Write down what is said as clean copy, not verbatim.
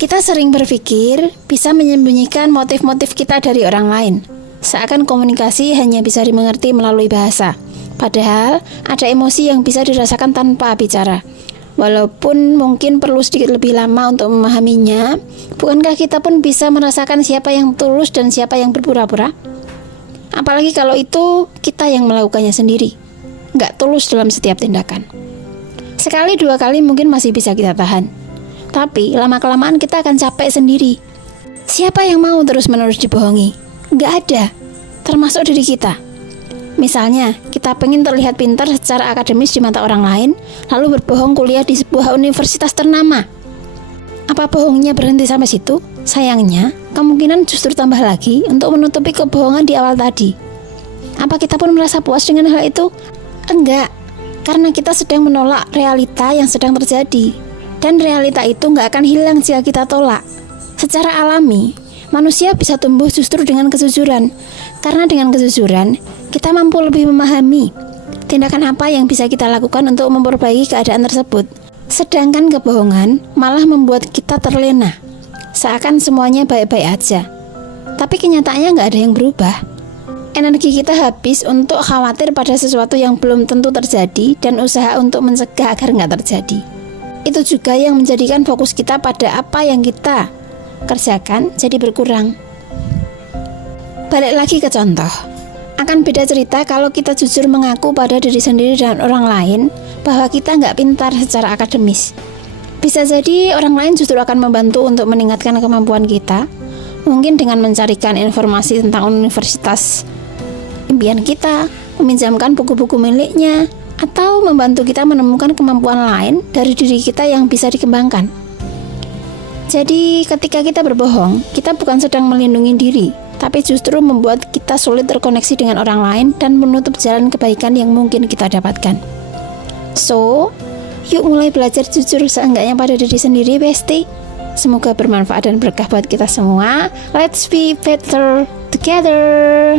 Kita sering berpikir bisa menyembunyikan motif-motif kita dari orang lain, seakan komunikasi hanya bisa dimengerti melalui bahasa. Padahal ada emosi yang bisa dirasakan tanpa bicara. Walaupun mungkin perlu sedikit lebih lama untuk memahaminya, bukankah kita pun bisa merasakan siapa yang tulus dan siapa yang berpura-pura? Apalagi kalau itu kita yang melakukannya sendiri, nggak tulus dalam setiap tindakan. Sekali dua kali mungkin masih bisa kita tahan, tapi lama-kelamaan kita akan capek sendiri. Siapa yang mau terus-menerus dibohongi? Nggak ada, termasuk diri kita. Misalnya, kita pengen terlihat pintar secara akademis di mata orang lain, lalu berbohong kuliah di sebuah universitas ternama. Apa bohongnya berhenti sampai situ? Sayangnya, kemungkinan justru tambah lagi untuk menutupi kebohongan di awal tadi. Apa kita pun merasa puas dengan hal itu? Enggak, karena kita sedang menolak realita yang sedang terjadi. Dan realita itu nggak akan hilang jika kita tolak. Secara alami, manusia bisa tumbuh justru dengan kejujuran. Karena dengan kejujuran, kita mampu lebih memahami tindakan apa yang bisa kita lakukan untuk memperbaiki keadaan tersebut. Sedangkan kebohongan malah membuat kita terlena, seakan semuanya baik-baik aja. Tapi kenyataannya nggak ada yang berubah. Energi kita habis untuk khawatir pada sesuatu yang belum tentu terjadi dan usaha untuk mencegah agar nggak terjadi. Itu juga yang menjadikan fokus kita pada apa yang kita kerjakan jadi berkurang. Balik lagi ke contoh. Akan beda cerita kalau kita jujur mengaku pada diri sendiri dan orang lain bahwa kita nggak pintar secara akademis. Bisa jadi orang lain justru akan membantu untuk meningkatkan kemampuan kita, mungkin dengan mencarikan informasi tentang universitas impian kita, meminjamkan buku-buku miliknya, atau membantu kita menemukan kemampuan lain dari diri kita yang bisa dikembangkan. Jadi ketika kita berbohong, kita bukan sedang melindungi diri, tapi justru membuat kita sulit terkoneksi dengan orang lain dan menutup jalan kebaikan yang mungkin kita dapatkan. So, yuk mulai belajar jujur seenggaknya pada diri sendiri, bestie. Semoga bermanfaat dan berkah buat kita semua. Let's be better together.